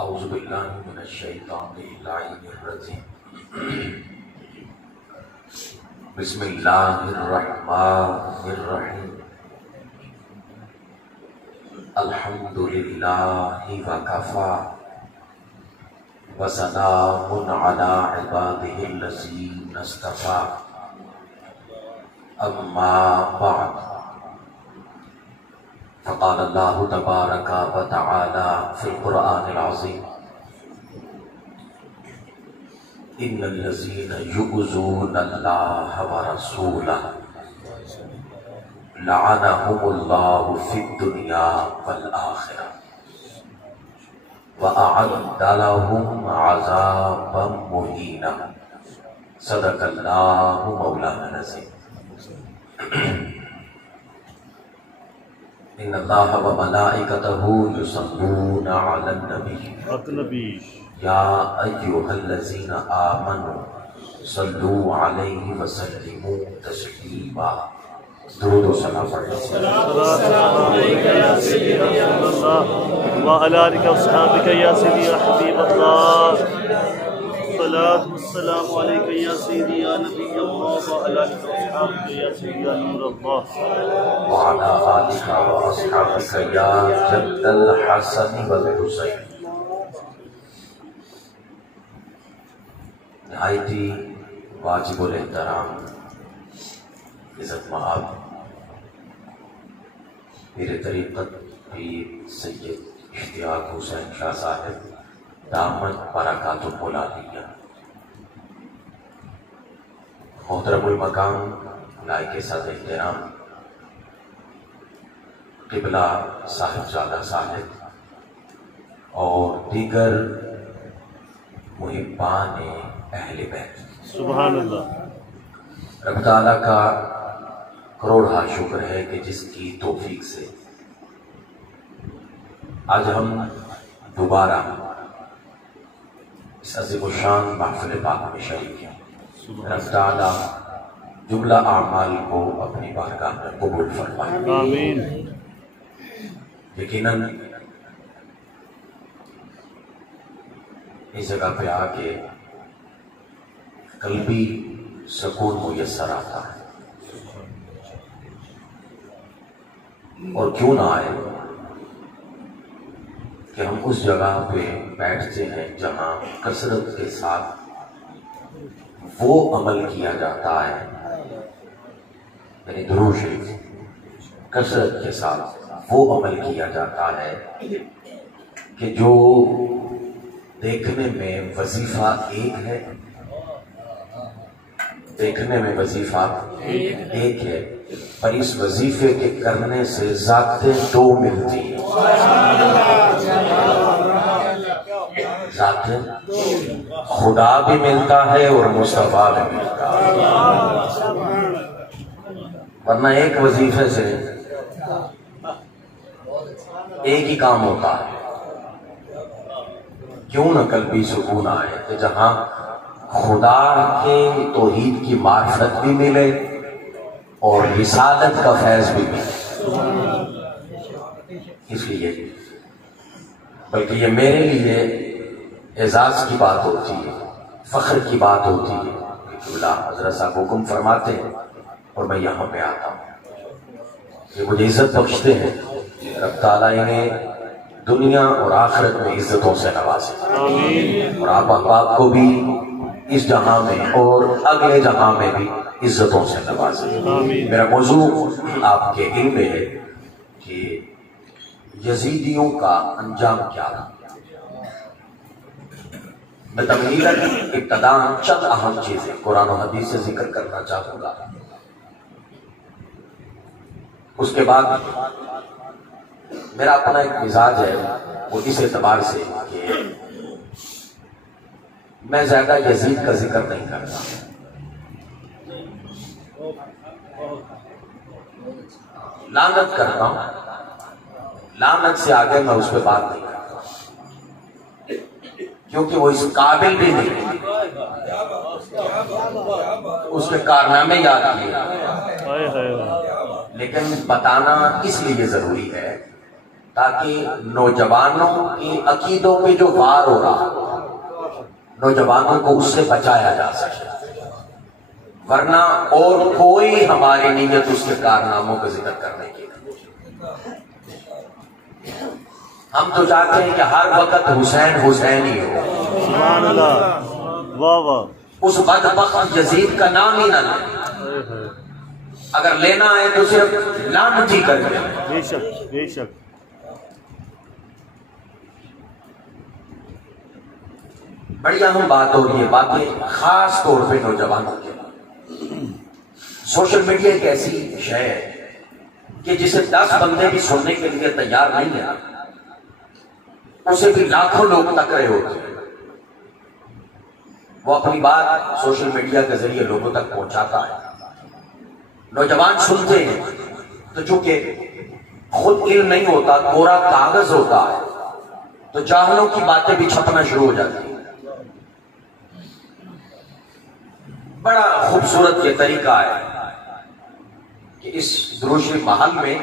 اعوذ باللہ من الشیطان اللعین الرجیم بسم اللہ الرحمن الرحیم الحمد للہ وکفی وسلام علی عبادہ الذین اصطفی اما بعد فقال اللہ تبارک و تعالی فی القرآن العظیم ان الذین یؤذون اللہ ورسولہ لعنہم اللہ فی الدنیا والآخرہ وأعد لهم عذابا مہینا صدق اللہ مولانا العظیم ان اللہ و ملائکتہ یصلون علی النبی یا ایھا الذین آمنوا صلوا علیہ وسلموا تسلیما درود و سلام پڑھیں السلام علیکم یا سیدی رسول اللہ وعلی آلہ واصحابہ یا سیدی یا حبیب اللہ الصلاۃ والسلام علیکم یا سیدی یا نبی اللہ وعلی آلہ واصحابہ یا سیدی یا نور اللہ وعلی آلہ واصحابہ یا جد الحسن والحسین نہایتی واجب الاحترام عزت مآب میرے طریقت پیر سید اشتیاق حسین شاہ صاحب دامت برکات المولالیہ، محترم المقام لائق صدر احترام قبلہ صاحبزادہ صاحب اور دیگر محبان اہل بیت، سبحان اللہ۔ رب تعالیٰ کا کروڑہ شکر ہے کہ جس کی توفیق سے آج ہم دوبارہ اس عظیم الشان محفل پاک میں شریک ہیں۔ رب تعالیٰ جملہ اعمال کو اپنی بارگاہ میں قبول فرمائے، آمین۔ یقیناً اس جگہ پہ آ کے قلبی سکون میسر آتا ہے، اور کیوں نہ آئے کہ ہم اس جگہ پہ بیٹھتے ہیں جہاں کثرت کے ساتھ وہ عمل کیا جاتا ہے، یعنی درود شریف کثرت کے ساتھ وہ عمل کیا جاتا ہے کہ جو دیکھنے میں وظیفہ ایک ہے، دیکھنے میں وظیفہ ایک ہے، پر اس وظیفے کے کرنے سے ذاتیں دو ملتی ہیں، ذاتیں خدا بھی ملتا ہے اور مصطفیٰ بھی ملتا ہے، ورنہ ایک وظیفے سے ایک ہی کام ہوتا ہے۔ کیوں نہ قلبی سکون آئے کہ جہاں خدا کے توحید کی معرفت بھی ملے اور رسالت کا فیض بھی ملے۔ اس لیے بلکہ یہ میرے لیے اعزاز کی بات ہوتی ہے، فخر کی بات ہوتی ہے کہ اللہ حضرت صاحب حکم فرماتے ہیں اور میں یہاں پہ آتا ہوں، یہ مجھے عزت بخشتے ہیں، رب تعالیٰ انہیں دنیا اور آخرت میں عزتوں سے نوازے، اور آپ احباب کو بھی اس جہاں میں اور اگلے جہاں میں بھی عزتوں سے نوازے۔ میرا موضوع آپ کے علم میں ہے کہ یزیدیوں کا انجام کیا تھا۔ میں تمہیداً ابتداء چند اہم چیزیں قرآن و حدیث سے ذکر کرنا چاہوں گا، اس کے بعد میرا اپنا ایک مزاج ہے وہ اس اعتبار سے کہ میں زیادہ یزید کا ذکر نہیں کرتا، لعنت کرتا ہوں، لعنت سے آگے میں اس پہ بات نہیں کرتا کیونکہ وہ اس قابل بھی نہیں، اس کے کارنامے یاد کیے، لیکن بتانا اس لیے ضروری ہے تاکہ نوجوانوں کی عقیدوں پہ جو وار ہو رہا نوجوانوں کو اس سے بچایا جا سکے، ورنہ اور کوئی ہماری نیت اس کے کارناموں کا ذکر کرنے کی نہیں۔ ہم تو چاہتے ہیں کہ ہر وقت حسین حسین ہی ہو، سبحان اللہ، واہ واہ، اس بدبخت یزید کا نام ہی نہ لیں، اگر لینا ہے تو صرف لعنت ہی کر دیں۔ بے شک بے شک۔ بڑی اہم بات ہو رہی ہے، باتیں خاص طور پہ نوجوانوں کے لیے۔ سوشل میڈیا ایک ایسی شے ہے کہ جسے 10 بندے بھی سننے کے لیے تیار نہیں ہیں، اسے بھی لاکھوں لوگ تک رہے ہوتے ہیں۔ وہ اپنی بات سوشل میڈیا کے ذریعے لوگوں تک پہنچاتا ہے، نوجوان سنتے ہیں، تو چونکہ خود علم نہیں ہوتا، کورا کاغذ ہوتا ہے، تو جاہلوں کی باتیں بھی چھپنا شروع ہو جاتی ہیں۔ بڑا خوبصورت یہ طریقہ ہے کہ اس درود شریف محل میں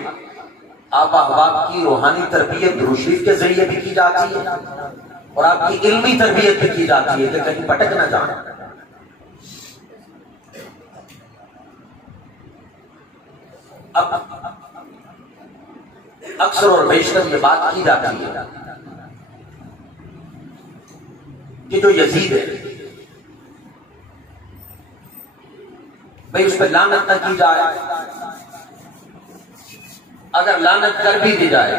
آبا احباب کی روحانی تربیت درود شریف کے ذریعے بھی کی جاتی ہے، اور آپ کی علمی تربیت بھی کی جاتی ہے کہ کہیں پٹک نہ جائیں۔ اب اکثر اور بیشتر یہ بات کی جاتی ہے کہ جو یزید ہے بھئی اس پہ لعنت نہ کی جائے، اگر لعنت کر بھی دی جائے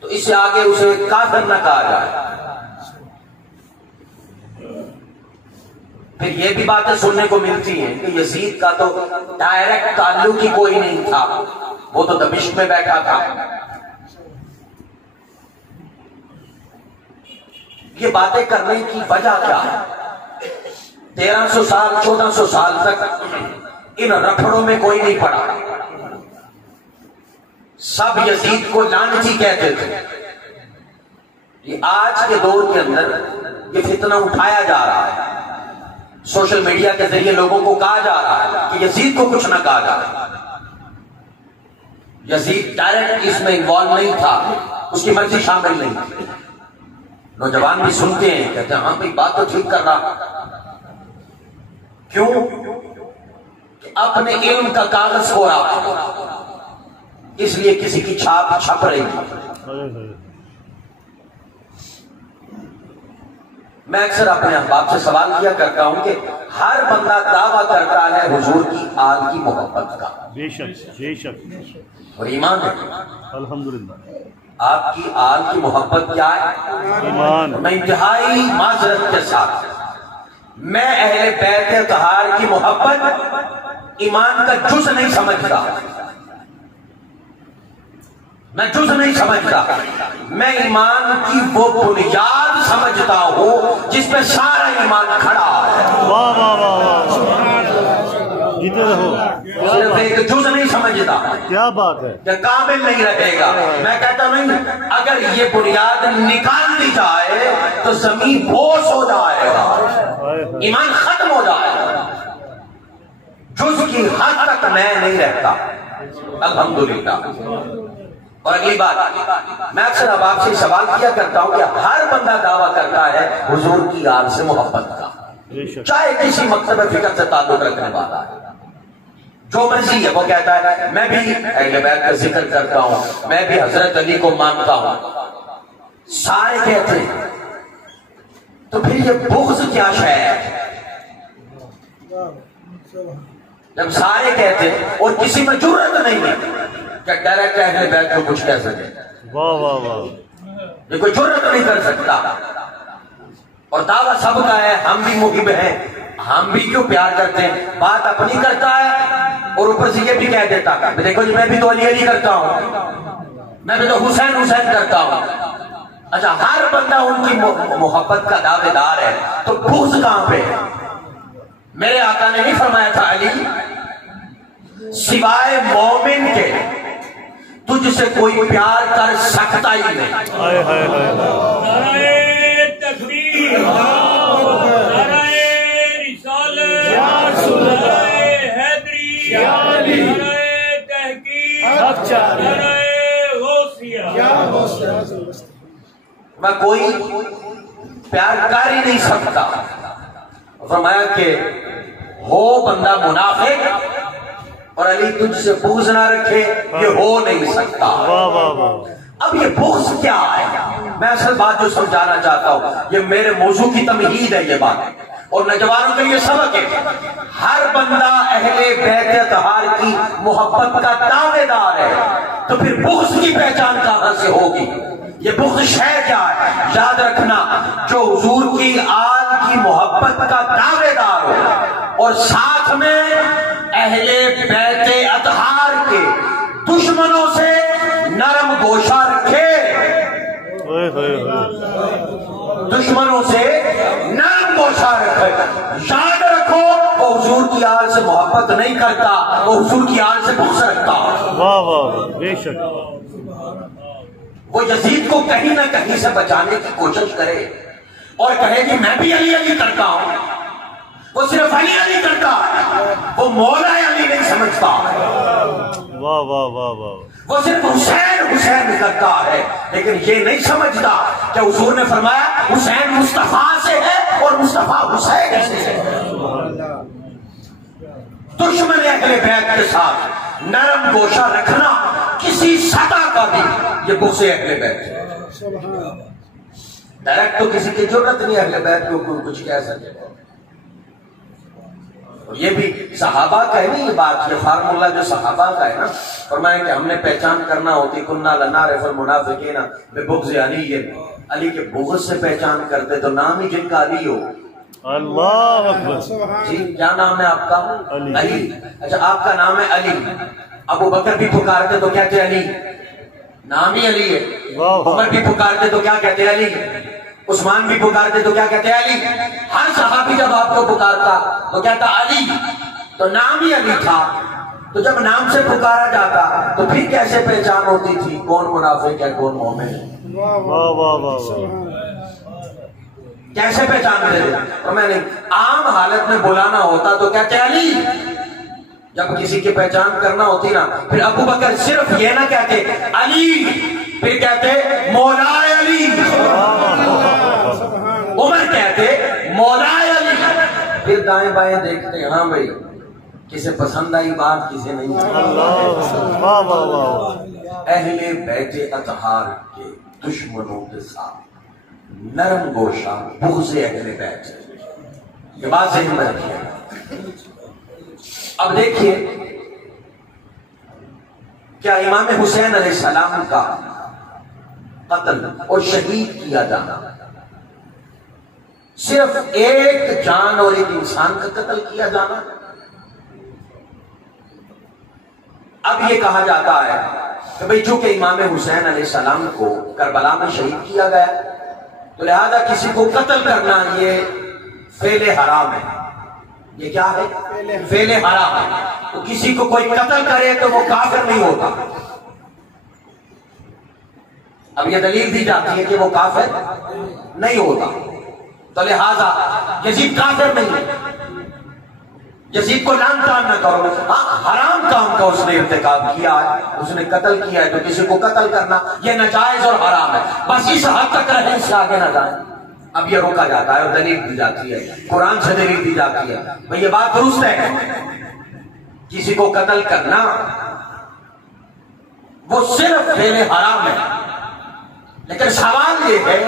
تو اس سے آگے اسے کافر نہ کہا جائے۔ پھر یہ بھی باتیں سننے کو ملتی ہیں کہ یزید کا تو ڈائریکٹ تعلق ہی کوئی نہیں تھا، وہ تو دمشق میں بیٹھا تھا۔ یہ باتیں کرنے کی وجہ کیا ہے؟ 1300 سال 1400 سال تک ان رپڑوں میں کوئی نہیں پڑا، سب یزید کو لعنتی کہتے تھے۔ یہ آج کے دور کے اندر یہ فتنہ اٹھایا جا رہا ہے، سوشل میڈیا کے ذریعے لوگوں کو کہا جا رہا ہے کہ یزید کو کچھ نہ کہا جائے۔ یزید ڈائریکٹ اس میں انوالو نہیں تھا، اس کی مرضی شامل نہیں تھی۔ نوجوان بھی سنتے ہیں، کہتے ہیں ہاں بھائی بات تو ٹھیک کر رہا، کیوں کہ اپنے علم کا کاغذ ہو رہا، اس لیے کسی کی چھاپ چھپ رہی ہے۔ میں اکثر اپنے احباب سے سوال کیا کرتا ہوں کہ ہر بندہ دعویٰ کرتا ہے حضور کی آل کی محبت کا، بے شک بے شک، اور ایمان ہے الحمدللہ، آپ کی آل کی محبت کیا ہے؟ ایمان۔ میں انتہائی معذرت کے ساتھ میں اہل بیت اطہار کی محبت ایمان کا جز نہیں سمجھتا، میں جز نہیں سمجھتا، میں ایمان کی وہ بنیاد سمجھتا ہوں جس پہ سارا ایمان کھڑا ہے۔ واہ واہ واہ واہ، جیتے رہو، صرف ایک جز نہیں سمجھتا کیا بات ہے، کہ کامل نہیں رہے گا۔ میں کہتا نہیں، اگر یہ بنیاد نکال دی جائے تو زمین بوس ہو جائے گا، ایمان ختم ہو جائے گا، جز کی حد تک میں نہیں رہتا، الحمدللہ۔ اور اگلی بات، میں اکثر اب آپ سے سوال کیا کرتا ہوں کہ ہر بندہ دعویٰ کرتا ہے حضور کی آل سے محبت کا، چاہے کسی مکتب فکر سے تعلق رکھنے والا ہے، جو مرضی ہے وہ کہتا ہے میں بھی اہل بیت کا ذکر کرتا ہوں، میں بھی حضرت علی کو مانتا ہوں، سارے کہتے ہیں، تو پھر یہ بغض کیا شے ہے؟ جب سارے کہتے ہیں اور کسی میں جرأت نہیں ہے کہ ڈائریکٹ اہل بیت کو کچھ کہہ سکے، واہ واہ واہ، یہ کوئی جرأت نہیں کر سکتا، اور دعویٰ سب کا ہے، ہم بھی محب ہیں، ہم بھی کیوں پیار کرتے ہیں، بات اپنی کرتا ہے اور اوپر سے یہ بھی کہہ دیتا ہے دیکھو جی میں بھی تو علی علی کرتا ہوں، میں بھی تو حسین حسین کرتا ہوں۔ اچھا، ہر بندہ ان کی محبت کا دعوے دار ہے، تو بغض کہاں پہ ہے؟ میرے آقا نے نہیں فرمایا تھا علی سوائے مومن کے تجھ سے کوئی پیار کر سکتا ہی نہیں۔ ہائے ہائے ہائے، نعرہ تکبیر، نعرہ رسالت، نعرہ حیدری، نعرہ تحقیق، نعرہ غوثیہ، میں کوئی پیار کر ہی نہیں سکتا. فرمایا کہ ہو بندہ منافق اور علی تجھ سے بغض نہ رکھے، یہ ہو نہیں سکتا. اب یہ بغض کیا ہے؟ میں اصل بات جو سمجھانا چاہتا ہوں، یہ میرے موضوع کی تمہید ہے یہ بات، اور نوجوانوں کے لیے سبق ہے. ہر بندہ اہل بیت اطہار کی محبت کا دعوے دار ہے، تو پھر بغض کی پہچان کہاں سے ہوگی؟ یہ بغض شے کیا ہے؟ یاد رکھنا، جو حضور کی آل کی محبت کا دعوے دار ہو اور ساتھ میں اہل بیت اطہار کے دشمنوں سے نرم گوشہ رکھے، دشمنوں سے نرم گوشہ رکھے. یاد رکھو وہ حضور کی آل سے محبت نہیں کرتا، وہ حضور کی آل سے بغض رکھتا. واہ واہ بے شک. وہ یزید کو کہیں نہ کہیں سے بچانے کی کوشش کرے اور کہے کہ میں بھی علی علی کرتا ہوں. وہ صرف علی علی کرتا ہے، وہ مولا علی نہیں سمجھتا. واہ واہ واہ واہ. وہ صرف حسین حسین کرتا ہے، لیکن یہ نہیں سمجھتا کہ حضور نے فرمایا حسین مصطفیٰ سے ہے اور مصطفیٰ حسین سے ہے. دشمن اہل بیت کے ساتھ نرم گوشہ رکھنا کسی سطح کا بھی یہ بغض اہل بیت. ڈائریکٹ تو کسی کی ضرورت نہیں اہل بیت کو کوئی کچھ کہہ سکے. اور یہ بھی صحابہ کا ہے نہیں یہ بات، یہ فارمولہ جو صحابہ کا ہے نا، فرمائیں کہ ہم نے پہچان کرنا ہوتی کننا لنعرف المنافقین ببغض علی، علی کے بغض سے پہچان کرتے تو نام ہی جن کا علی ہو. اللہ اکبر. جی کیا نام ہے آپ کا؟ علی. اچھا آپ کا نام ہے علی، ابو بکر بھی پکارتے تو کہتے علی، نام ہی علی ہے. عمر بھی پکارتے تو کیا کہتے علی، عثمان بھی پکارتے تو کیا کہتے علی. ہر صحابی جب آپ کو پکارتا تو کہتا علی، تو نام ہی علی تھا. تو جب نام سے پکارا جاتا تو پھر کیسے پہچان ہوتی تھی کون منافق ہے کون مومن ہے؟ واہ واہ واہ. کیسے پہچانتے تھے؟ اور میں نے عام حالت میں بلانا ہوتا تو کہتے علی. جب کسی کی پہچان کرنا ہوتی نا، پھر ابو بکر صرف یہ نہ کہتے علی، پھر کہتے مولا علی. عمر کہتے مولا علی. پھر دائیں بائیں دیکھتے ہاں بھائی کسے پسند آئی بات کسے نہیں. واہ واہ واہ. اہل بیت اطہار کے دشمنوں کے ساتھ نرم گوشہ بغض اہل بیت، یہ بات ذہن میں رکھیے. اب دیکھیے کیا امام حسین علیہ السلام کا قتل اور شہید کیا جانا صرف ایک جان اور ایک انسان کا قتل کیا جانا؟ اب یہ کہا جاتا ہے کہ بھئی چونکہ امام حسین علیہ السلام کو کربلا میں شہید کیا گیا تو لہذا کسی کو قتل کرنا یہ فعل حرام ہے. یہ کیا ہے؟ فعل حرام ہے. تو کسی کو کوئی قتل کرے تو وہ کافر نہیں ہوتا. اب یہ دلیل دی جاتی ہے کہ وہ کافر نہیں ہوتا، تو لہذا یزید کافر نہیں ہے. یزید کو لعن طعن نہ کرو. ہاں حرام کام کا اس نے ارتکاب کیا ہے، اس نے قتل کیا ہے، تو کسی کو قتل کرنا یہ ناجائز اور حرام ہے. بس اس حد تک رہیں، اس سے آگے نہ جائیں. اب یہ روکا جاتا ہے اور دلیل دی جاتی ہے، قرآن سے دلیل دی جاتی ہے. بھئی یہ بات درست ہے، کسی کو قتل کرنا وہ صرف فعل حرام ہے. لیکن سوال یہ ہے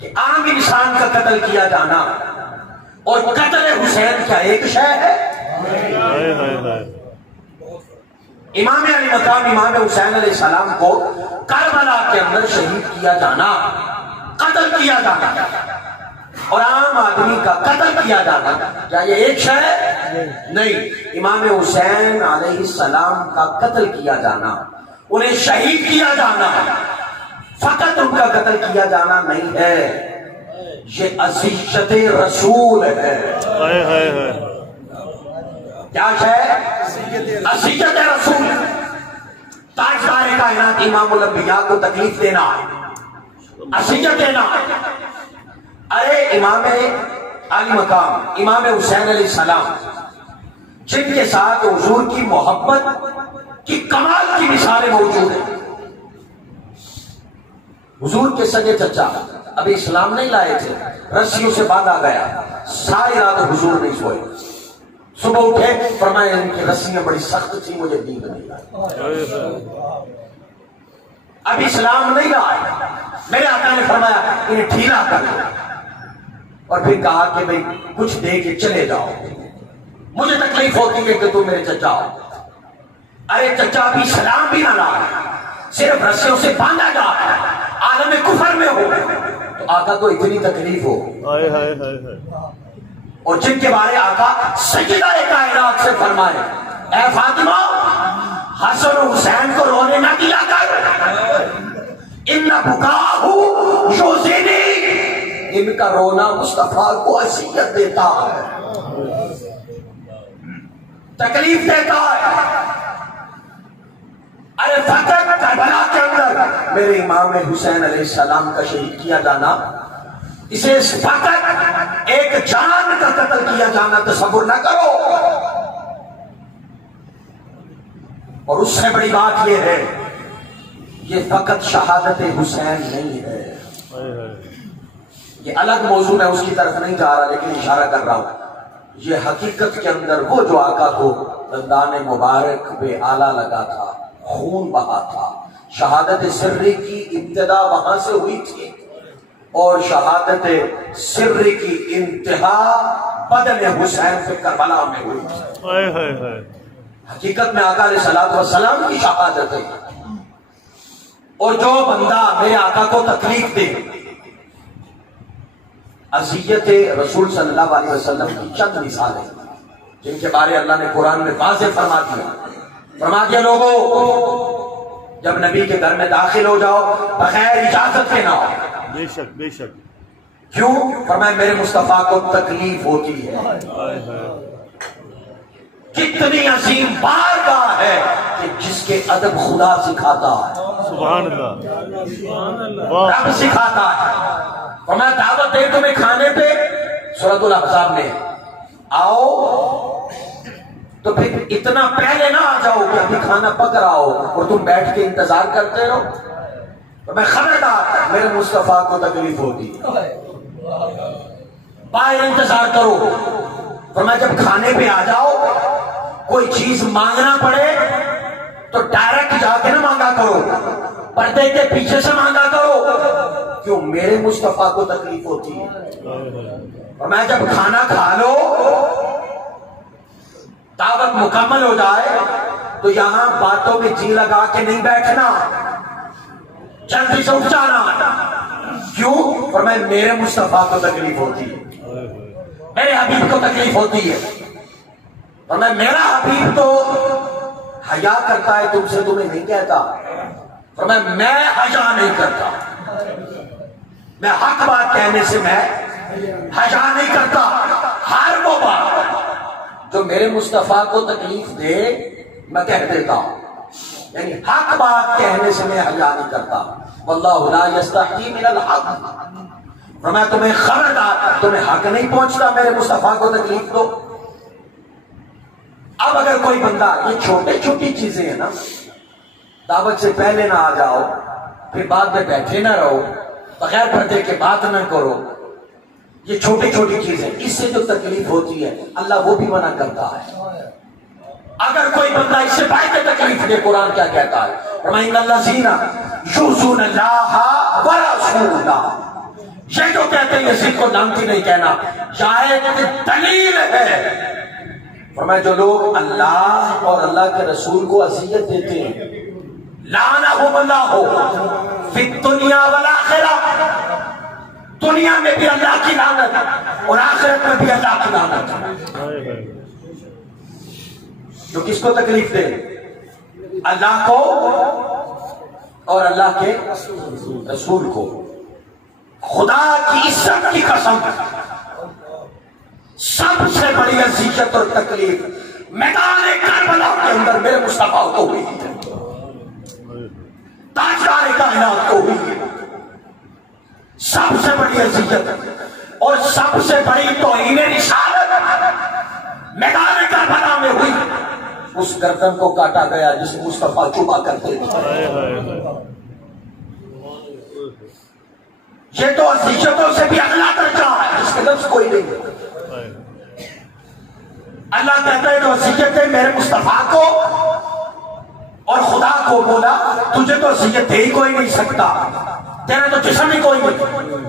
کہ عام انسان کا قتل کیا جانا اور قتل حسین کیا ایک شے ہے؟ امام علی مقام امام حسین علیہ السلام کو کربلا کے اندر شہید کیا جانا، قتل کیا جانا، اور عام آدمی کا قتل کیا جانا کیا یہ ایک شے ہے؟ نہیں. امام حسین علیہ السلام کا قتل کیا جانا، انہیں شہید کیا جانا، فقط ان کا قتل کیا جانا نہیں ہے، یہ عزیزت رسول ہے. کیا ہے؟ عزیزت رسول. تاجدار کائنات امام الانبیاء کو تکلیف دینا، عزیزت دینا. ارے امام علی مقام امام حسین علیہ السلام جن کے ساتھ حضور کی محبت کی کمال کی مثالیں موجود ہیں، حضور کے سگے چچا ابھی اسلام نہیں لائے تھے، رسیوں سے باندھا گیا، ساری رات حضور نہیں سوئے، صبح اٹھے فرمایا ان کی رسیاں بڑی سخت تھی، مجھے نیند نہیں آئی، ابھی اسلام نہیں لائے، میرے آقا نے فرمایا انہیں ڈھیلا کر دو، اور پھر کہا کہ بھئی کچھ دے کے چلے جاؤ، مجھے تکلیف ہوتی ہے کہ تم میرے چچا ہو۔ ارے چچا ابھی اسلام بھی نہ لائے، صرف رسیوں سے باندھا جا رہا ہے، عالم کفر میں ہو، تو آقا کو اتنی تکلیف ہو، اور جن کے بارے آقا سیدہ کائنات سے فرمائے اے فاطمہ حسن و حسین کو رونے نہ دیا کر، ان بکاہ یؤذینی، ان کا رونا مصطفیٰ کو اذیت دیتا ہے، تکلیف دیتا ہے۔ ارے فقط کربلا کے اندر میرے امام حسین علیہ السلام کا شہید کیا جانا، اسے فقط ایک جان کا قتل کیا جانا تصور نہ کرو، اور اس سے بڑی بات یہ ہے یہ فقط شہادت حسین نہیں ہے، یہ الگ موضوع ہے، اس کی طرف نہیں جا رہا لیکن اشارہ کر رہا ہوں، یہ حقیقت کے اندر وہ جو آقا کو دندان مبارک پہ آلہ لگا تھا، خون بہا تھا، شہادت سری کی ابتدا وہاں سے ہوئی تھی، اور شہادت سری کی انتہا بدن حسین پہ کربلا میں ہوئی تھی۔ حقیقت میں آقا علیہ الصلوۃ والسلام کی شہادت ہے، اور جو بندہ میرے آقا کو تکلیف دے، اذیت رسول صلی اللہ علیہ وسلم کی چند مثالیں جن کے بارے اللہ نے قرآن میں واضح فرما دیا لوگوں جب نبی کے گھر میں داخل ہو جاؤ بغیر اجازت کے نہ ہو۔ بے شک بے شک۔ کیوں؟ فرمایا میرے مصطفیٰ کو تکلیف ہوتی ہے۔ کتنی عظیم بارگاہ ہے کہ جس کے ادب خدا سکھاتا ہے، سبحان اللہ، رب سکھاتا ہے۔ فرمایا دعوت دے تمہیں کھانے پہ، سورۃ الاحزاب میں آؤ تو پھر اتنا پہلے نہ آ جاؤ کہ ابھی کھانا پک رہا ہو اور تم بیٹھ کے انتظار کرتے رہو، تو میں خبردار میرے مصطفیٰ کو تکلیف ہوتی، باہر انتظار کرو۔ فرمایا جب کھانے پہ آ جاؤ کوئی چیز مانگنا پڑے تو ڈائریکٹ جا کے نہ مانگا کرو، پردے کے پیچھے سے مانگا کرو، کیوں؟ میرے مصطفیٰ کو تکلیف ہوتی ہے۔ فرمایا جب کھانا کھا لو دعوت مکمل ہو جائے تو یہاں باتوں میں جی لگا کے نہیں بیٹھنا، جلدی سے اٹھ جانا۔ کیوں؟ فرمایا میرے مصطفیٰ کو تکلیف ہوتی ہے، میرے حبیب کو تکلیف ہوتی ہے۔ فرمایا میرا حبیب تو حیا کرتا ہے تم سے، تمہیں نہیں کہتا۔ فرمایا میں حیا نہیں کرتا، میں حق بات کہنے سے میں حیا نہیں کرتا۔ ہر وہ بات جو میرے مصطفیٰ کو تکلیف دے میں کہہ دیتا ہوں، یعنی حق بات کہنے سے میں حیا نہیں کرتا۔ واللہ لا یستحیی من الحق، فرمایا تمہیں خبردار، تمہیں حق نہیں پہنچتا میرے مصطفیٰ کو تکلیف دو۔ اب اگر کوئی بندہ، یہ چھوٹی چھوٹی چیزیں ہیں نا، دعوت سے پہلے نہ آ جاؤ، پھر بعد میں بیٹھے نہ رہو، بغیر پردے کے بات نہ کرو، یہ چھوٹی چھوٹی چیزیں، اس سے جو تکلیف ہوتی ہے اللہ وہ بھی منع کرتا ہے۔ اگر کوئی بندہ اس سے بڑھ کے تکلیف دے، قرآن کیا کہتا ہے؟ فرمایا ان الذین یؤذون اللہ ورسولہ، یہ جو کہتے ہیں یزید کو لعنتی نہیں کہنا، شاید دلیل ہے۔ فرمایا جو لوگ اللہ اور اللہ کے رسول کو اذیت دیتے ہیں، لعنہم اللہ فی الدنیا والآخرہ، دنیا میں بھی اللہ کی لعنت اور آخرت میں بھی اللہ کی لعنت۔ جو کس کو تکلیف دے؟ اللہ کو اور اللہ کے رسول کو۔ خدا کی عزت کی قسم، سب سے بڑی اذیت اور تکلیف میدان کربلا کے اندر میرے مصطفیٰ کو ہوئی ہے، تاجدار کائنات کو ہوئی ہے۔ سب سے بڑی اذیت اور سب سے بڑی توہین رسالت میدان کربلا میں ہوئی، اس گردن کو کاٹا گیا جس مصطفیٰ چوبا کرتے تھے۔ یہ تو اذیتوں سے بھی اگلا درجہ ہے جس کے لفظ کوئی نہیں ہے۔ اللہ کہتا ہے جو اذیتیں میرے مصطفیٰ کو اور خدا کو بولا تجھے تو اذیت دے ہی کوئی نہیں سکتا، تیرا تو جسم ہی کوئی نہیں،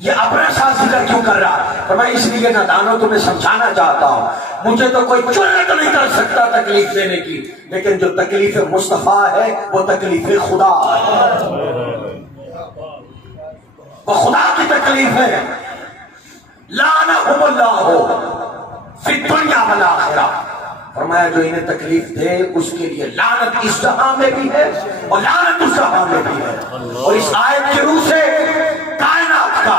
یہ اپنا ساتھ ذکر کیوں کر رہا ہے؟ اور میں اس لیے نادانوں تمہیں سمجھانا چاہتا ہوں، مجھے تو کوئی جرأت نہیں کر سکتا تکلیف دینے کی، لیکن جو تکلیف مصطفیٰ ہے وہ تکلیف خدا ہے، وہ خدا کی تکلیف ہے۔ لعنہم اللہ فی الدنیا والآخرہ، فرمایا جو انہیں تکلیف دے اس کے لیے لعنت اس جہاں میں بھی ہے اور لعنت اس جہاں میں بھی ہے۔ اور اس آیت کی روح سے کائنات کا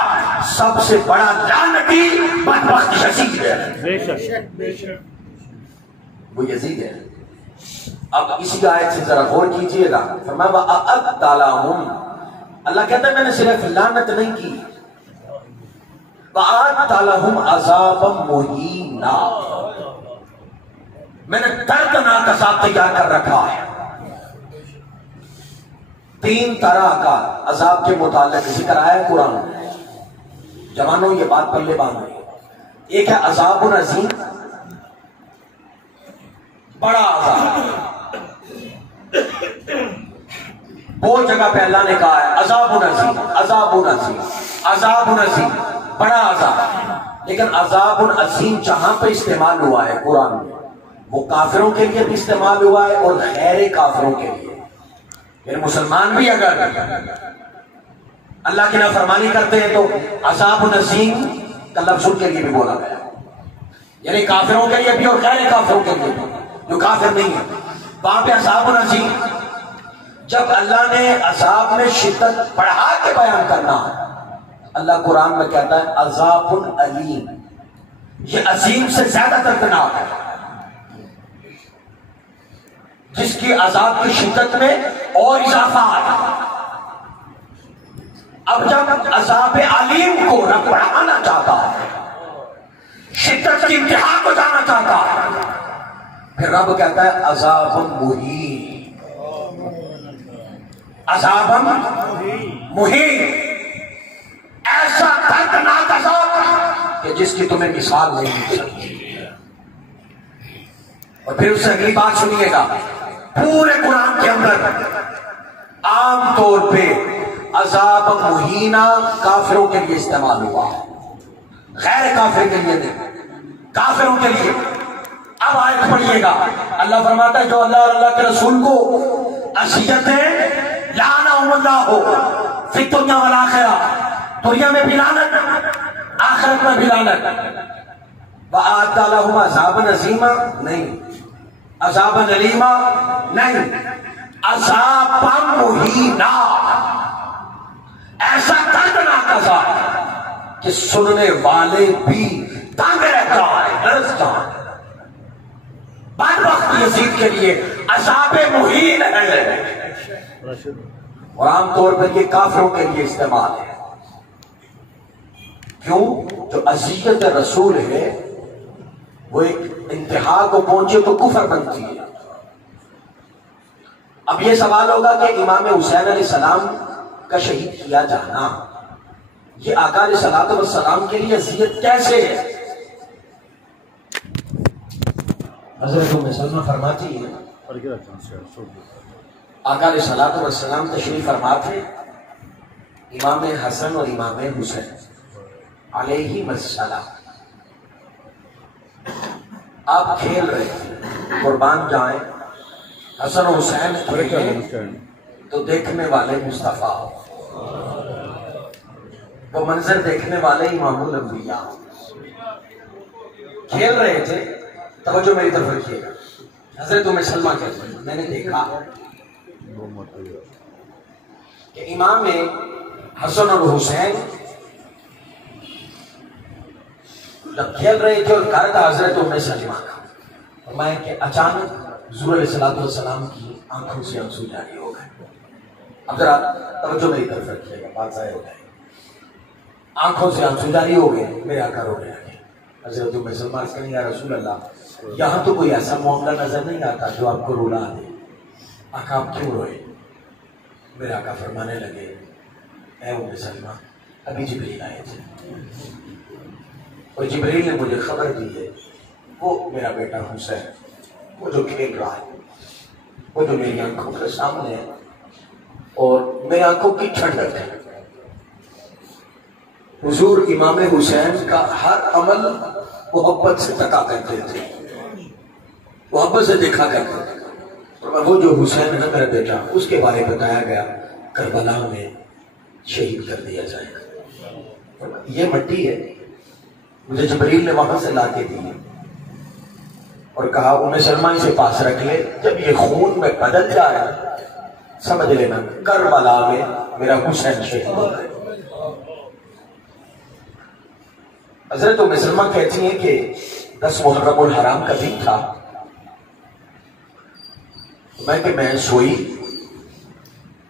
سب سے بڑا لعنتی بدبخت یزید ہے، وہ یزید ہے۔ اب اسی آیت سے ذرا غور کیجئے گا، فرمایا وَأَعَدَّ لَهُمْ، اللہ کہتا ہے میں نے صرف لعنت نہیں کی، وَأَعَدَّ لَهُمْ عَذَابًا مُهِينًا، میں نے دردناک عذاب تیار کر رکھا ہے۔ تین طرح کا عذاب کے متعلق ذکر آیا ہے قرآن میں، جوانوں یہ بات پلے باندھو، ایک ہے عذاب عظیم، بڑا عذاب، وہ جگہ پہ اللہ نے کہا ہے عذاب عظیم، عذاب عظیم، عذاب عظیم، بڑا عذاب، لیکن عذاب عظیم جہاں پہ استعمال ہوا ہے قرآن میں وہ کافروں کے لیے بھی استعمال ہوا ہے اور غیر کافروں کے لیے، یعنی مسلمان بھی اگر اللہ کی نافرمانی کرتے ہیں تو عذاب عظیم کا لفظ ان کے لیے بھی بولا گیا، یعنی کافروں کے لیے بھی اور غیر کافروں کے لیے بھی، جو کافر نہیں ہے۔ وہاں پہ عذاب عظیم، جب اللہ نے عذاب میں شدت بڑھا کے بیان کرنا، اللہ قرآن میں کہتا ہے عذاب علیم، یہ عظیم سے زیادہ دردناک ہے، جس کی عذاب کی شدت میں اور اضافہ ہے۔ اب جب عذاب علیم کو رب بڑھانا چاہتا ہے، شدت کی انتہا کو جانا چاہتا ہے، پھر رب کہتا ہے عذاب مہین، عذاب مہین، ایسا دردناک عذاب کہ جس کی تمہیں مثال نہیں مل سکتی۔ اور پھر اس سے اگلی بات سنیے گا، پورے قرآن کے اندر عام طور پہ عذاب مہینہ کافروں کے لیے استعمال ہوا، غیر کافر کے لیے نہیں، کافروں کے لیے۔ اب آیت پڑھیے گا، اللہ فرماتا ہے جو اللہ اور اللہ کے رسول کو اذیتیں لعنہم اللہ فی الدنیا والآخرہ، دنیا میں بھی لعنت، آخرت میں بھی لعنت۔ وَأَعَدَّ لَهُمْ عَذَابًا عَظِیمًا، نہیں، عذابًا علیما نہیں، عذابًا مہینا، ایسا دردناک عذاب کہ سننے والے بھی تنگ رہتا ہے، لرزتا ہے۔ بدبخت یزید کے لیے عذاب مہین ہے، اور عام طور پر یہ کافروں کے لیے استعمال ہے۔ کیوں؟ جو اذیت رسول ہے وہ ایک انتہا کو پہنچے تو کفر بنتی ہے۔ اب یہ سوال ہوگا کہ امام حسین علیہ السلام کا شہید کیا جانا یہ آقا علیہ الصلوۃ والسلام کے لیے اذیت کیسے ہے؟ حضرت ام سلمہ فرماتی ہے آقا علیہ الصلوۃ والسلام تشریف فرما تھے، امام حسن اور امام حسین علیہم السلام، آپ کھیل رہے تھے، قربان جائیں، حسن و حسین کھیلے تو دیکھنے والے مصطفیٰ، وہ منظر دیکھنے والے امام الانبیاء کھیل رہے تھے۔ توجہ میری طرف رکھیے گا، حضرت ام سلمہ کہتے ہیں میں نے دیکھا کہ امام حسن اور حسین جب کھیل رہے تھے اور گھر تھا حضرت ام سلمہ کا، فرمایا کہ اچانک حضور علیہ الصلوۃ والسلام کی آنکھوں سے آنسو جاری ہو گئے۔ اب ذرا توجہ میری طرف رکھیے گا، بات ظاہر ہو جائے، آنکھوں سے آنسو جاری ہو گئے، میرے آقا رو رہے ہیں۔ حضرت ام سلمہ سے کہیں یا رسول اللہ یہاں تو کوئی ایسا معاملہ نظر نہیں آتا جو آپ کو رلا دے، آقا آپ کیوں روئے؟ میرے آقا فرمانے لگے اے ام سلمہ ابھی جبریل آئے تھے اور جبریل نے مجھے خبر دی ہے وہ میرا بیٹا حسین وہ جو کھیل رہا ہے وہ جو میری آنکھوں کے سامنے ہے اور میری آنکھوں کی ٹھنڈک ہے. حضور امام حسین کا ہر عمل محبت سے تکا کرتے تھے, محبت سے دیکھا کرتے تھے. وہ جو حسین ہے میرا بیٹا اس کے بارے بتایا گیا کربلا میں شہید کر دیا جائے گا. یہ مٹی ہے مجھے جبریل نے وہاں سے لا کے دی اور کہا ام سلمہ اسے پاس رکھ لے, جب یہ خون میں بدل جائے سمجھ لینا کربلا میں میرا حسین شہید ہو گئے. حضرت ام سلمہ کہتی ہیں کہ 10 محرم الحرام کا دن تھا, میں سوئی,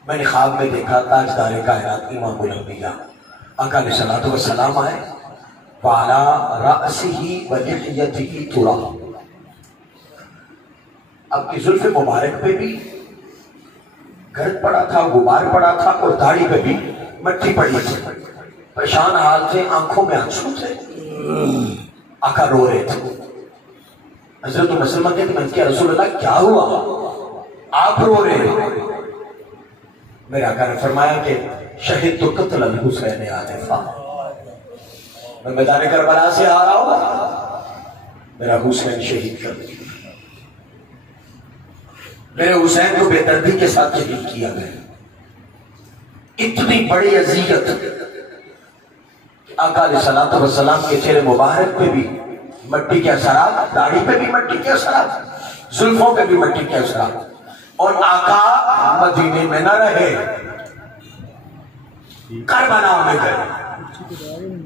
میں نے خواب میں دیکھا تاجدار کائنات امام الانبیاء آقا علیہ الصلوۃ والسلام آئے وعلی رأسہ ولحیتہ تراب, آپ کی زلف مبارک پہ بھی گرد پڑا تھا, غبار پڑا تھا اور داڑھی پہ بھی مٹی پڑی تھی. پریشان حال تھے, آنکھوں میں آنسو تھے, آقا رو رہے تھے. حضرت ام سلمہ کہتے ہیں کہ رسول اللہ کیا ہوا آپ رو رہے ہیں؟ میرے آقا نے فرمایا کہ شہید تو قتل الحسین آنفا, میں میدان کربلا سے آ رہا ہوں, میرا حسین شہید کر دیا. میرے حسین کو بے دردی کے ساتھ شہید کیا گیا. اتنی بڑی اذیت آقا علیہ الصلوۃ والسلام کے چہرے مبارک پہ بھی مٹی کے اثرات, داڑھی پہ بھی مٹی کے اثرات, زلفوں پہ بھی مٹی کے اثرات, اور آقا مدینے میں نہ رہے, کربلا میں گئے.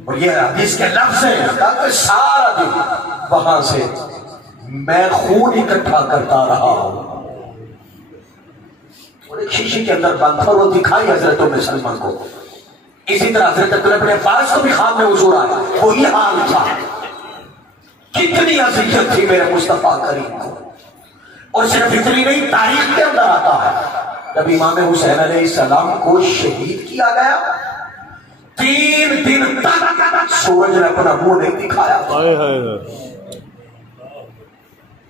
اور یہ حدیث کے لفظ ہیں کہ سارا دن وہاں سے میں خون اکٹھا کرتا رہا ہوں. اور ایک شیشے کے اندر بند تھا, وہ دکھائی حضرت ام سلمہ کو. اسی طرح حضرت عبداللہ بن عباس کو بھی خواب میں حضور آیا, وہی حال تھا. کتنی اذیت تھی میرے مصطفیٰ کریم کو. اور صرف اتنی نہیں, تاریخ کے اندر آتا ہے جب امام حسین علیہ السلام کو شہید کیا گیا 3 دن تک سورج نے اپنا منہ نہیں دکھایا.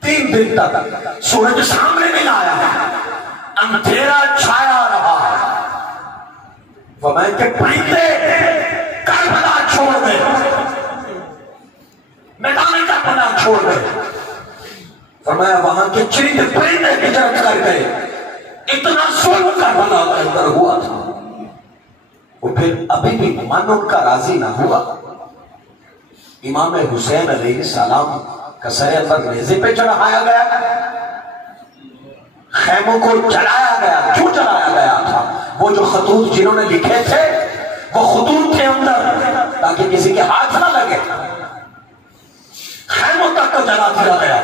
3 دن تک سورج سامنے نہیں آیا, اندھیرا چھایا رہا. فرمایا کہ پرندے کربلا چھوڑ دے, میدان کربلا چھوڑ دے. فرمایا وہاں کے چرندے پرندے ہجرت کر گئے. اتنا ظلم کربلا کے اندر ہوا تھا, اور پھر ابھی بھی من ان کا راضی نہ ہوا. امام حسین علیہ السلام کا سر انور نیزے پہ چڑھایا گیا, خیموں کو جلایا گیا. کیوں جلایا گیا تھا؟ وہ جو خطوط جنہوں نے لکھے تھے وہ خطوط تھے اندر تاکہ کسی کے ہاتھ نہ لگے. خیموں تک تو جلا دیا گیا,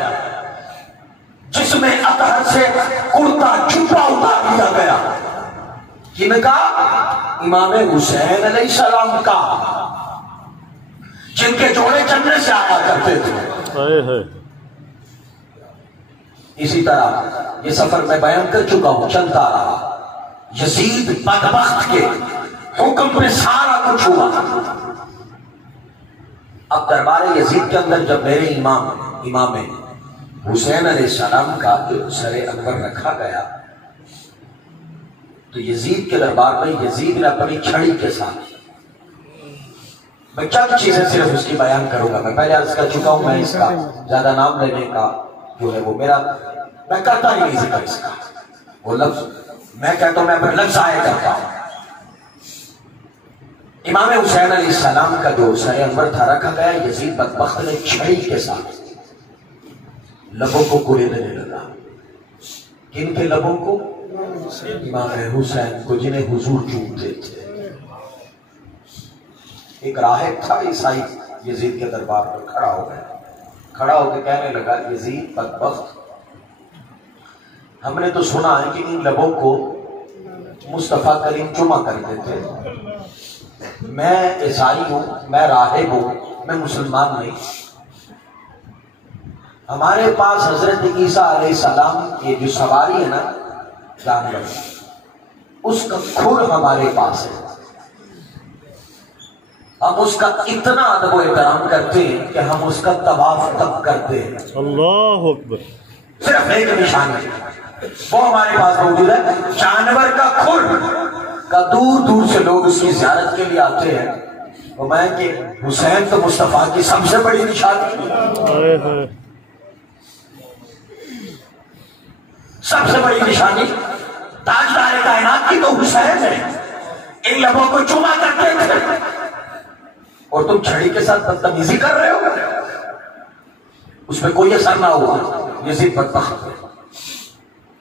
جس میں اطہر سے کرتا چھپا اتار دیا گیا. کن کا؟ امام حسین علیہ السلام کا, جن کے جوڑے جنت سے آیا کرتے تھے. اسی طرح یہ سفر میں بیان کر چکا ہوں, چلتا رہا. یزید بدبخت کے حکم پہ سارا کچھ ہوا. اب دربار یزید کے اندر جب میرے امام حسین علیہ السلام کا سر انور رکھا گیا تو یزید کے دربار میں یزید نے اپنی چھڑی کے ساتھ, میں چند چیزیں صرف اس کی بیان کروں گا. میں پہلے عرض کر چکا ہوں, میں اس کا زیادہ نام لینے کا جو ہے وہ میں کرتا ہی نہیں ذکر اس کا. وہ لفظ میں کہتا ہوں, میں اپنے لفظ آئے کرتا ہوں. امام حسین علیہ السلام کا جو سر انور تھا رکھا گیا, یزید بدبخت نے چھڑی کے ساتھ لبوں کو کریدنے لگا. کن کے لبوں کو؟ امام حسین کو, جنہیں حضور چومتے تھے. ایک راہب تھا عیسائی یزید کے دربار پر کھڑا ہو گیا, کھڑا ہو کے کہنے لگا یزید بدبخت, ہم نے تو سنا ہے کہ ان لبوں کو مصطفیٰ کریم چوما کرتے تھے. میں عیسائی ہوں, میں راہب ہوں, میں مسلمان نہیں. ہمارے پاس حضرت عیسیٰ علیہ السلام کی جو سواری ہے نا جانور, اس کا کھر ہمارے پاس ہے. ہم اس کا اتنا ادب و احترام کرتے ہیں کہ ہم اس کا طواف تک کرتے ہیں. اللہ اکبر. صرف ایک نشانی وہ ہمارے پاس موجود ہے، جانور کا کھر کا دور دور سے لوگ اس کی زیارت کے لیے آتے ہیں. وہ میں کہ حسین تو مصطفیٰ کی سب سے بڑی نشانی، سب سے بڑی نشانی تاجدار کائنات کی تو حسین ہے. ان لبوں کو چوما کرتے تھے اور تم چھڑی کے ساتھ بدتمیزی کر رہے ہو. اس میں کوئی اثر نہ ہوا. یزید بدبخت ہے.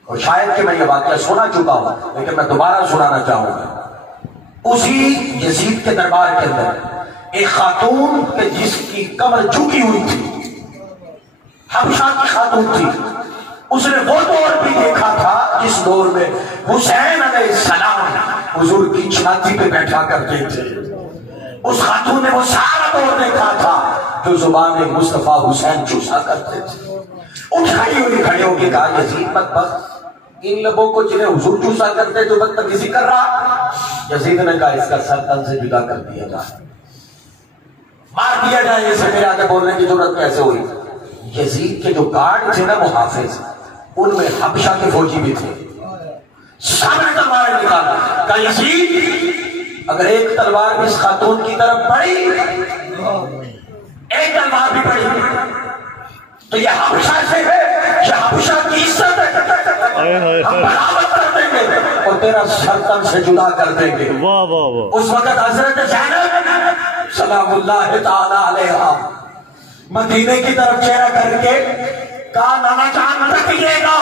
اور شاید کہ میں یہ واقعہ سنا چکا ہوں لیکن میں دوبارہ سنانا چاہوں گا. اسی یزید کے دربار کے اندر ایک خاتون کے جس کی کمر جھکی ہوئی تھی، حبشہ کی خاتون تھی، اس نے وہ دور بھی دیکھا تھا جس دور میں حسین علیہ السلام حضور کی چھاتی پہ بیٹھا کرتے تھے. اس خاتون نے وہ سارا دور دیکھا تھا جو زبان مصطفیٰ حسین چوسا کرتے تھے. اٹھ کھڑی ہو کے کہا یزید بدبخت، ان لبوں کو جنہیں حضور چوسا کرتے جو بدتمیزی کر رہا. یزید نے کہا اس کا سر تن سے جدا کر دیا جائے، مار دیا جائے. اسے میرے آگے بولنے کی ضرورت کیسے ہوئی؟ یزید کے جو گارڈ تھے نا محافظ، ان میں حبشہ کے فوجی بھی تھے. سب نے تلواریں نکالا. کہا یزید اگر ایک تلوار اس خاتون کی طرف پڑی، ایک تلوار بھی پڑی تو یہ حبشہ سے ہے، یہ حبشہ کی عزت ہے، ہم برابر کر دیں گے اور تیرا سر تن سے جدا کر دیں گے. واہ واہ واہ. اس وقت حضرت زینب سلام اللہ تعالی علیہا مدینے کی طرف چہرہ کر کے کہا نانا جان تکیے گا.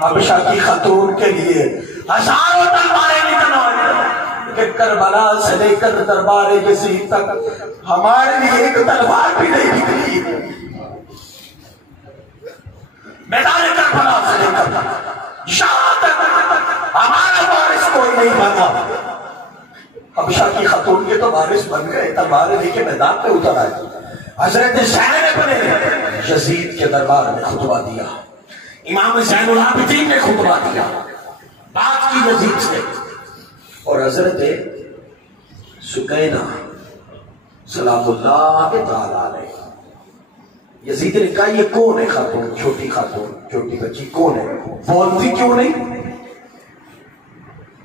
حبشہ کی خاتون کے لیے ہزاروں تلواریں نکلوائیں کہ کربلا سے لے کر دربار یزید تک ہمارے لیے ایک تلوار بھی نہیں نکلی. میدان کربلا سے لے کر یہاں تک ہمارا وارث کوئی نہیں بنا. حبشہ کی خاتون کے تو وارث بن گئے، تلواریں لے کے میدان پہ اتر آئے. حضرت زینب نے یزید کے دربار میں خطبہ دیا، امام زین العابدین نے خطبہ دیا، بات کی یزید سے. اور حضرت سکینہ سلام اللہ تعالی علیہ یزید نے کہا یہ کون ہے خاتون، چھوٹی بچی کون ہے، بولتی کیوں نہیں؟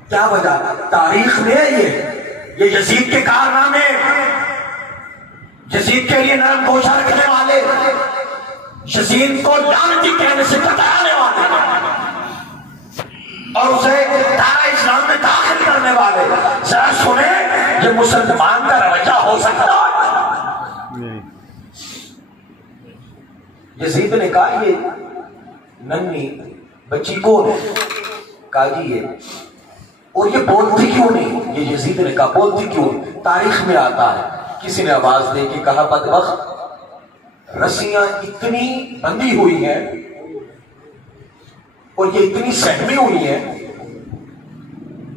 کیا وجہ؟ تاریخ میں ہے یہ یزید کے کارنامے، یزید کے لیے نرم گوشہ رکھنے والے، یزید کو لعنتی کہنے سے کترانے والے اور اسے دائرہ اسلام میں داخل کرنے والے. ذرا سنیں یہ مسلمان کا رویہ ہو سکتا ہے؟ یزید نے کہا یہ ننھی بچی کون ہے؟ کہا جی یہ. اور یہ بولتی کیوں نہیں؟ یہ یزید نے کہا بولتی کیوں نہیں؟ تاریخ میں آتا ہے کسی نے آواز دے کے کہا بدبخت رسیاں اتنی بندھی ہوئی ہیں اور یہ اتنی سہمی ہوئی ہیں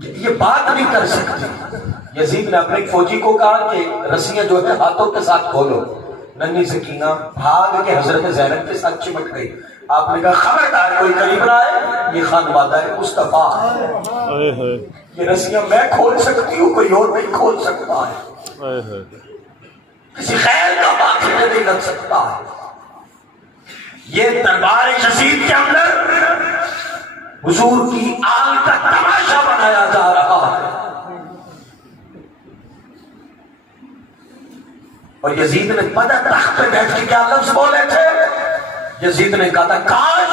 کہ یہ بات نہیں کر سکتی. یزید نے اپنے فوجی کو کہا کہ رسیاں جو ہے ہاتھوں کے ساتھ کھولو. ننھی سکینہ بھاگ کے حضرت زینب کے ساتھ چمٹ گئی. آپ نے کہا خبردار کوئی قریب نہ آئے، یہ خانوادہ مصطفیٰ ہے، یہ رسیاں میں کھول سکتی ہوں، کوئی اور نہیں کھول سکتا ہے، کسی خیر کا باقی نہیں لگ سکتا ہے. یہ دربار یزید کے اندر حضور کی آل کا تماشا بنایا جا رہا ہے. اور یزید نے بدر تخت پہ بیٹھ کے کیا لفظ بولے تھے؟ یزید نے کہا تھا کاش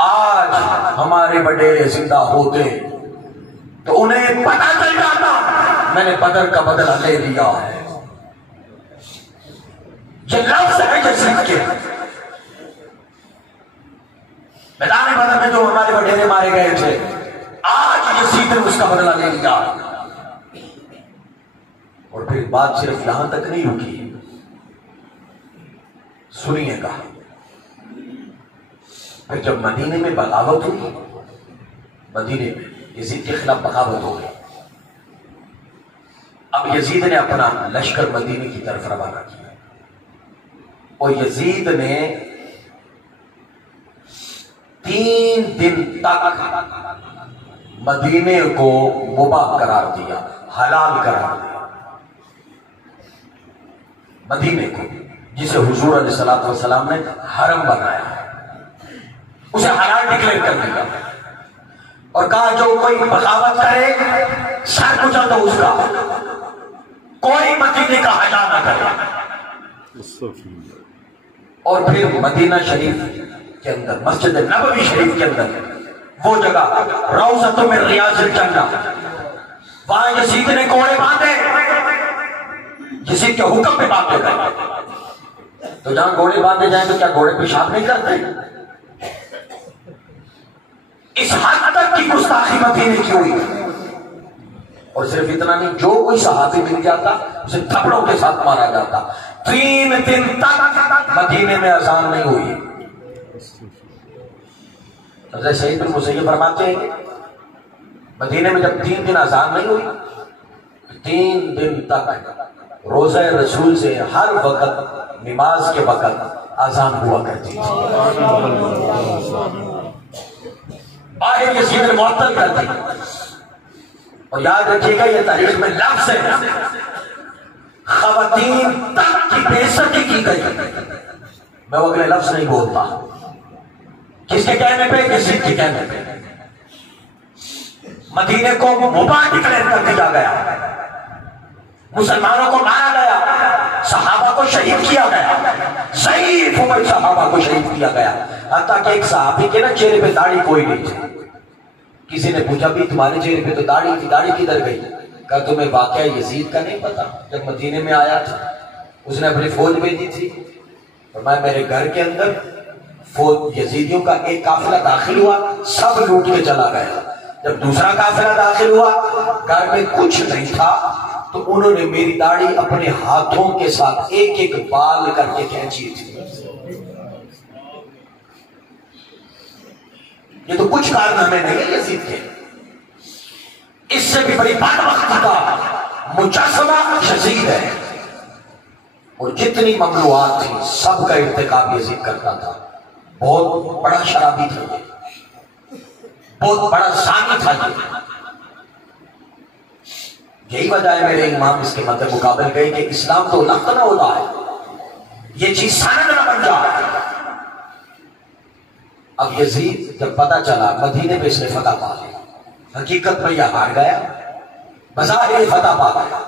آج ہمارے وڈیرے زندہ ہوتے تو انہیں پتہ چل جاتا میں نے بدر کا بدلہ لے لیا ہے. یہ لفظ ہے یزید کے. میدان بدر میں جو ہمارے وڈیرے مارے گئے تھے آج یزید نے اس کا بدلہ لے لیا. اور پھر بات صرف یہاں تک نہیں رکی، سنیے گا. پھر جب مدینے میں بغاوت ہوئی، مدینے میں یزید کے خلاف بغاوت ہو گئی. اب یزید نے اپنا لشکر مدینے کی طرف روانہ کیا اور یزید نے 3 دن تک مدینے کو مباح قرار دیا، حلال قرار دیا. مدینے کو جسے حضور علیہ الصلوۃ والسلام نے حرم بنایا ہے، اسے حلال ڈکلیئر کر دیا اور کہا جو کوئی بغاوت کرے سر کچل دو اس کا، کوئی مدینے کا حیا نہ کرے۔ اور پھر مدینہ شریف کے اندر مسجد نبوی شریف کے اندر وہ جگہ روضۃ من ریاض الجنہ، وہاں یزید نے کوڑے باندھے، یزید کے حکم پہ باندھے گئے۔ تو جہاں گھوڑے باندھے جائیں تو کیا گھوڑے پیشاب نہیں کرتے؟ اس حد تک کی گستاخی مدینے کی ہوئی۔ اور صرف اتنا نہیں، جو کوئی صحابی مل جاتا اسے تھپڑوں کے ساتھ مارا جاتا۔ 3 دن تک مدینے میں اذان نہیں ہوئی۔ حضرت سعید بن مسیب فرماتے ہیں کہ مدینے میں جب 3 دن اذان نہیں ہوئی، 3 دن تک روزہ رسول سے ہر وقت نماز کے وقت اذان ہوا کرتی تھی۔ باہر یزید نے معطل کر دی۔ اور یاد رکھیے گا یہ تاریخ میں لفظ ہے، خواتین تک کی بے عزتی کی گئی۔ میں وہ اگلے لفظ نہیں بولتا، کس کے کہنے پہ؟ یزید کے کہنے پہ مدینے کو مباح ڈکلیئر کر دیا گیا، مسلمانوں کو مارا گیا، صحابہ کو شہید کیا گیا، ضعیف عمر صحابہ کو شہید کیا گیا، حتیٰ کہ ایک صحابی کے نا چہرے پہ داڑھی کوئی نہیں تھی۔ کسی نے پوچھا بھی تمہارے چہرے پہ تو داڑھی تھی، داڑھی کدھر گئی؟ کہا تمہیں واقعہ یزید کا نہیں پتا؟ جب مدینے میں آیا تھا اس نے اپنی فوج بھیجی تھی، فرمایا میرے گھر کے اندر فوج یزیدیوں کا ایک قافلہ داخل ہوا، سب لوٹ کے چلا گیا۔ جب دوسرا قافلہ داخل ہوا گھر میں کچھ نہیں تھا تو انہوں نے میری داڑھی اپنے ہاتھوں کے ساتھ ایک ایک بال کر کے کھینچی تھی۔ یہ تو کچھ کارنامے نہیں ہے یزید کے، اس سے بھی بڑی بدبختی کا مجسمہ یزید ہے۔ اور جتنی ممنوعات تھی سب کا ارتکاب یزید کرتا تھا۔ بہت بڑا شرابی تھا، بہت بڑا زانی تھا۔ یہی وجہ ہے میرے امام اس کے مد مقابل گئے کہ اسلام تو نقد نہ ہوتا ہے، یہ چیز سند نہ بن جائے۔ اب یزید جب پتا چلا مدینے پہ اس نے فتح پا لی، حقیقت میں یہ ہار گیا، بظاہر فتح پا گیا،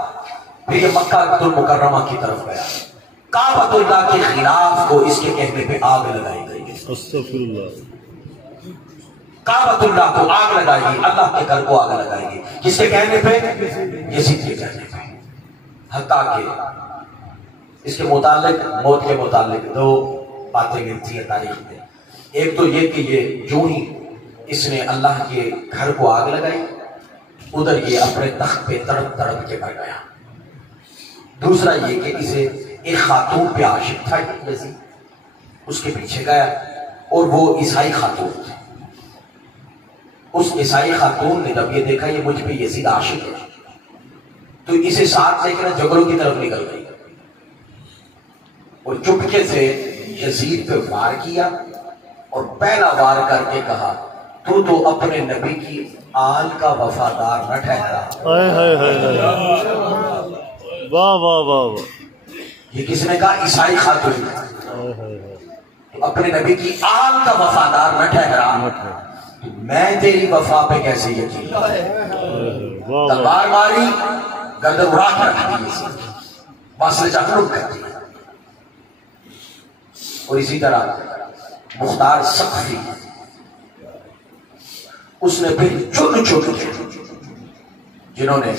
پھر یہ مکہ المکرمہ کی طرف گیا، کعبۃ اللہ کے خلاف کو اس کے کہنے پہ آگ لگائی گئی۔ استغفر اللہ۔ کعبۃ اللہ کو آگ لگائے گی، اللہ کے گھر کو آگ لگائے گی، کس کے کہنے پہ؟ یزید کے کہنے پہ۔ حتیٰ کہ اس کے متعلق، موت کے متعلق 2 باتیں ملتی ہیں تاریخ میں۔ ایک تو یہ کہ یہ جو ہی اس نے اللہ کے گھر کو آگ لگائی ادھر یہ اپنے تخت پہ تڑپ تڑپ کے مر گیا۔ دوسرا یہ کہ اسے ایک خاتون پہ عاشق تھا یزید، اس کے پیچھے گیا اور وہ عیسائی خاتون تھی۔ اس عیسائی خاتون نے جب یہ دیکھا یہ مجھ پہ یزید عاشق ہے تو اسے ساتھ لے کر جنگلوں کی طرف نکل گئی اور چپکے سے یزید پہ وار کیا اور پہلا وار کر کے کہا تو اپنے نبی کی آل کا وفادار نہ ٹھہرا۔ واہ واہ واہ۔ یہ کس نے کہا؟ عیسائی خاتون۔ اپنے نبی کی آل کا وفادار نہ ٹھہرا، میں تیری وفا پہ کیسے یقین؟ تلوار ماری، گردن اڑا کر رکھ دی، واصل جہنم کر دی۔ اور اسی طرح مختار سقفی، اس نے پھر چن کے جنہوں نے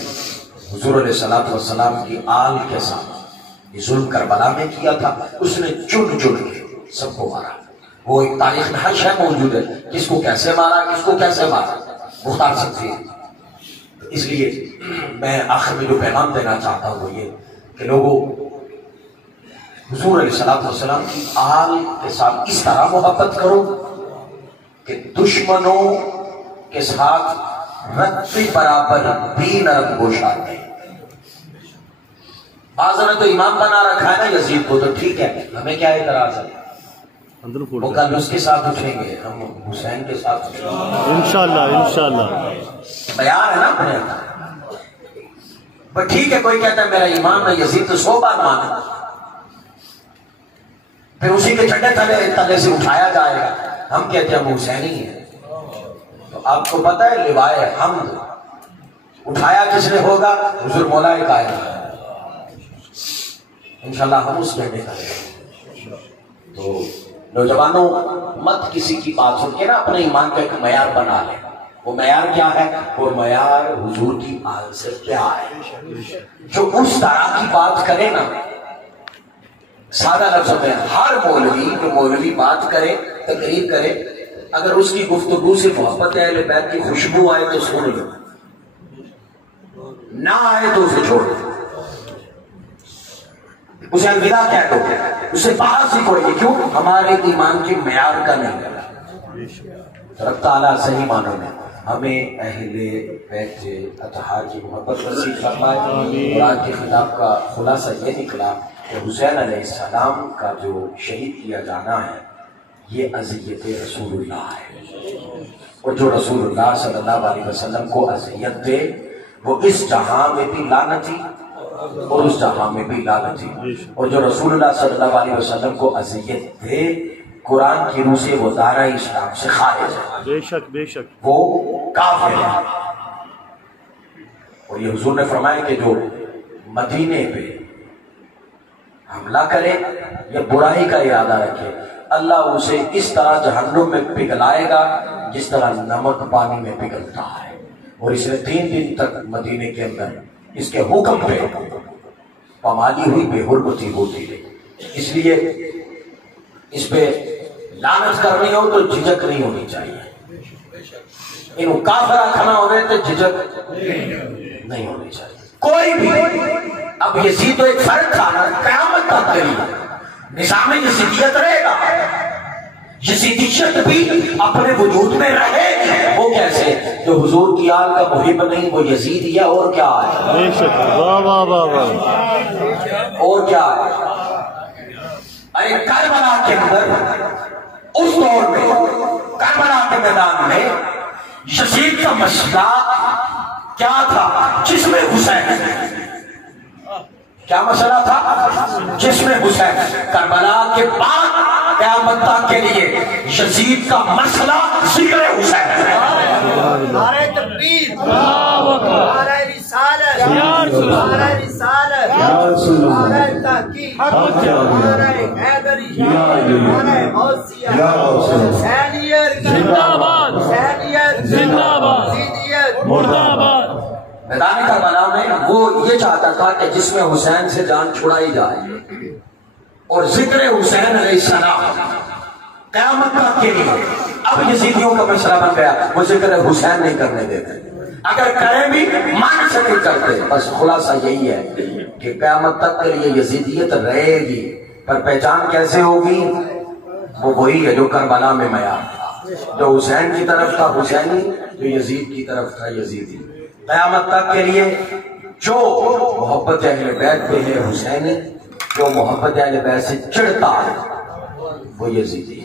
حضور علیہ الصلوۃ والسلام کی آل کے ساتھ یہ ظلم کربلا میں کیا تھا، اس نے چن کے سب کو مارا۔ وہ ایک تاریخ میں ہر شے موجود ہے، کس کو کیسے مارا، کس کو کیسے مارا، مختار سقفی۔ اس لیے میں آخر میں جو پیغام دینا چاہتا ہوں وہ یہ کہ لوگوں حضور علیہ الصلوۃ والسلام کی آل کے ساتھ اس طرح محبت کرو کہ دشمنوں کے ساتھ رتی برابر بھی نرم گوشات نہیں۔ بعض نے تو امام بنا رکھا ہے نا یزید کو، تو ٹھیک ہے ہمیں کیا اعتراض ہے، وہ کل اس کے ساتھ اٹھیں گے، ہم حسین کے ساتھ اٹھیں گے انشاءاللہ انشاءاللہ۔ بیان ہے نا اپنے، پر ٹھیک ہے کوئی کہتا ہے میرا ایمان ہے یزید تو 100 بار مانا، پھر اسی کے چٹے تلے سے اٹھایا جائے گا. ہم کہتے ہیں ہم حسینی ہیں. تو آپ کو پتہ ہے لوائے حمد اٹھایا کس نے ہوگا؟ حضور مولا کائنات. انشاءاللہ ہم اس جھنڈے کا لیں. تو نوجوانوں مت کسی کی بات سن کے نا اپنے ایمان کا ایک معیار بنا لیں. وہ معیار کیا ہے؟ وہ معیار حضور کی آل سے کیا ہے. جو اس طرح کی بات کرے نا، سادہ لفظ میں ہر مولوی جو مولوی بات کرے تقریر کرے، اگر اس کی گفتگو سے محبت اہل بیت کی خوشبو آئے تو سن لو، نہ آئے تو اسے چھوڑ دو، اسے الوداع کہہ دو، اسے باہر سے کوئی. کیوں؟ ہمارے ایمان کے معیار کا نہیں ہے. رب تعالیٰ صحیح معنوں میں ہمیں اہل بیت اطہار کی محبت نصیب فرمائے. اور آج کے خطاب کا خلاصہ یہ نکلا کہ حسین علیہ السلام کا جو شہید کیا جانا ہے یہ اذیت رسول اللہ ہے. اور جو رسول اللہ صلی اللہ علیہ وسلم کو اذیت دے وہ اس جہاں میں بھی لعنتی اور اس جہاں میں بھی لعنتی. اور جو رسول اللہ صلی اللہ علیہ وسلم کو اذیت دے قرآن کی روح سے وہ دائرہ اسلام سے خارج ہے. بے شک بے شک وہ کافر ہے. اور یہ حضور نے فرمایا کہ جو مدینے پہ حملہ کرے یا برائی کا ارادہ رکھے اللہ اسے اس طرح جہنم میں پگھلائے گا جس طرح نمک پانی میں پگھلتا ہے. اور اس نے 3 دن تک مدینے کے اندر اس کے حکم پہ پامالی ہوئی، بے حرمتی ہوتی رہی. اس لیے اس پہ لعنت کرنی ہو تو جھجک نہیں ہونی چاہیے. انہوں کافر کھنا ہونے تو جھجک نہیں ہونی چاہیے کوئی بھی. اب یزید تو ایک فرق تھا نا، قیامت تک کے لیے نظام یزیدیت رہے گا. یزیدیت بھی اپنے وجود میں رہے گی. وہ کیسے؟ جو حضور کی آل کا محب نہیں وہ یزید ہے. اور کیا ہے؟ بے شک. واہ واہ واہ واہ. اور کیا ہے؟ ارے کربلا کے اندر اس دور میں کربلا کے میدان میں یزید کا مسئلہ کیا تھا؟ جس میں حسین. کیا مسئلہ تھا؟ جس میں حسین. کربلا کے بعد قیامت تک کے لیے یزید کا مسئلہ ذکر حسین. نعرہ تکبیر، نعرہ رسالت، نعرہ رسالت، نعرہ تحقیق، نعرہ حیدری، نعرہ غوثیہ، حسینیت زندہ باد، حسینیت زندہ باد، یزیدیت مردہ آباد. میدان کربلا میں وہ یہ چاہتا تھا کہ جس میں حسین سے جان چھڑائی جائے اور ذکر حسین علیہ السلام قیامت تک کے لیے. اب یزیدیوں کا مسئلہ بن گیا وہ ذکر حسین نہیں کرنے دیتے، اگر کریں بھی مان سے نہیں کرتے. بس خلاصہ یہی ہے کہ قیامت تک کے لیے یزیدیت رہے گی، پر پہچان کیسے ہوگی؟ وہ وہی ہے جو کربلا میں معیار تھا. جو حسین کی طرف تھا حسینی، جو یزید کی طرف تھا یزیدی. قیامت تک کے لیے جو محبت اہل بیت پہ ہے حسینی، جو محبت اہل بیت سے چڑھتا ہے وہ یزیدی.